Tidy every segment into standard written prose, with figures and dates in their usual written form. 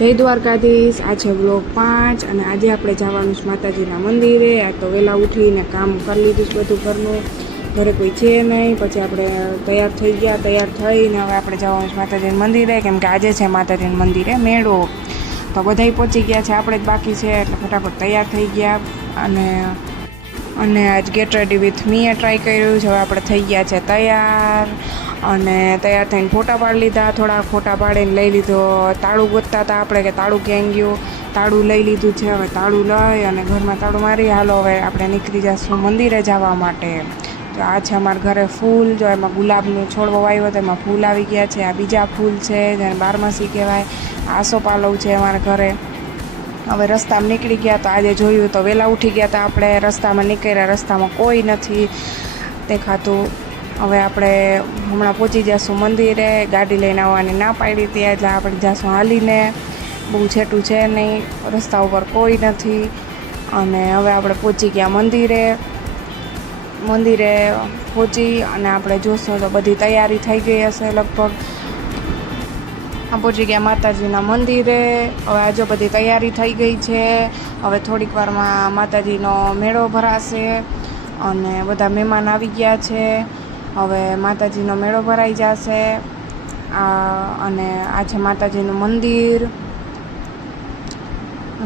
જય દ્વારકાધીશ। આ છે બ્લોગ 5 અને આજે આપણે જવાનું છે માતાજીના મંદિરે। આ તો વહેલા ઉઠીને કામ કરી લીધું છે બધું ઘરનું, ઘરે કોઈ છે નહીં। પછી આપણે તૈયાર થઈ ગયા, તૈયાર થઈને હવે આપણે જવાનું છે માતાજીના મંદિરે, કેમ કે આજે છે માતાજીના મંદિરે મેળો। તો બધાય પહોંચી ગયા છે, આપણે જ બાકી છે, એટલે ફટાફટ તૈયાર થઈ ગયા અને આજ ગેટ રેડી વિથ મીએ ટ્રાય કર્યું છે। હવે આપણે થઈ ગયા છે તૈયાર અને તૈયાર થઈને ફોટા પાડી લીધા, થોડા ફોટા પાડીને લઈ લીધો। તાળું ગોતતા હતા આપણે કે તાળું ક્યાં ગયું, તાળું લઈ લીધું છે। હવે તાળું લઈ અને ઘરમાં તાળું મારી હાલો હવે આપણે નીકળી જઈશું મંદિરે જવા માટે। તો આ છે અમારા ઘરે ફૂલ, જો એમાં ગુલાબનું છોડવો વાવ્યો તો એમાં ફૂલ આવી ગયા છે। આ બીજા ફૂલ છે જેને બારમાસી કહેવાય, આસોપાલવ છે અમારા ઘરે। હવે રસ્તામાં નીકળી ગયા, તો આજે જોયું તો વહેલા ઉઠી ગયા હતા આપણે, રસ્તામાં નીકળ્યા, રસ્તામાં કોઈ નથી દેખાતું। હવે આપણે હમણાં પહોંચી જઈશું મંદિરે, ગાડી લઈને આવવાની ના પાડી હતી એટલે આપણે જઈશું હાલીને, બહુ છેટું છે નહીં, રસ્તા ઉપર કોઈ નથી। અને હવે આપણે પહોંચી ગયા મંદિરે પહોંચી અને આપણે જોશું તો બધી તૈયારી થઈ ગઈ હશે લગભગ। પહોંચી ગયા માતાજીના મંદિરે। હવે આજે બધી તૈયારી થઈ ગઈ છે, હવે થોડીક વારમાં માતાજીનો મેળો ભરાશે અને બધા મહેમાન આવી ગયા છે। હવે માતાજીનો મેળો ભરાઈ જશે અને આ છે માતાજીનું મંદિર।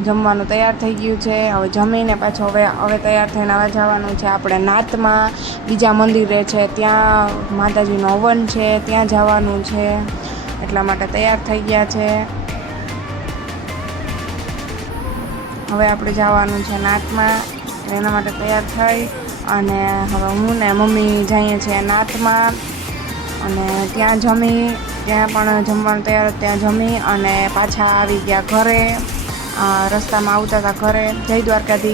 જમવાનું તૈયાર થઈ ગયું છે, હવે જમીને પાછો હવે તૈયાર થઈને હવે જવાનું છે આપણે નાતમાં, બીજા મંદિરે છે ત્યાં માતાજીનો હવન છે, ત્યાં જવાનું છે, એટલા માટે તૈયાર થઈ ગયા છે। હવે આપણે જવાનું છે નાતમાં, એના માટે તૈયાર થઈ અને હવે હું ને મમ્મી જઈએ છીએ નાતમાં અને ત્યાં પણ જમવાનું તૈયાર, ત્યાં જમી અને પાછા આવી ગયા ઘરે, રસ્તામાં આવતા હતા ઘરે। જય દ્વારકાધીશ।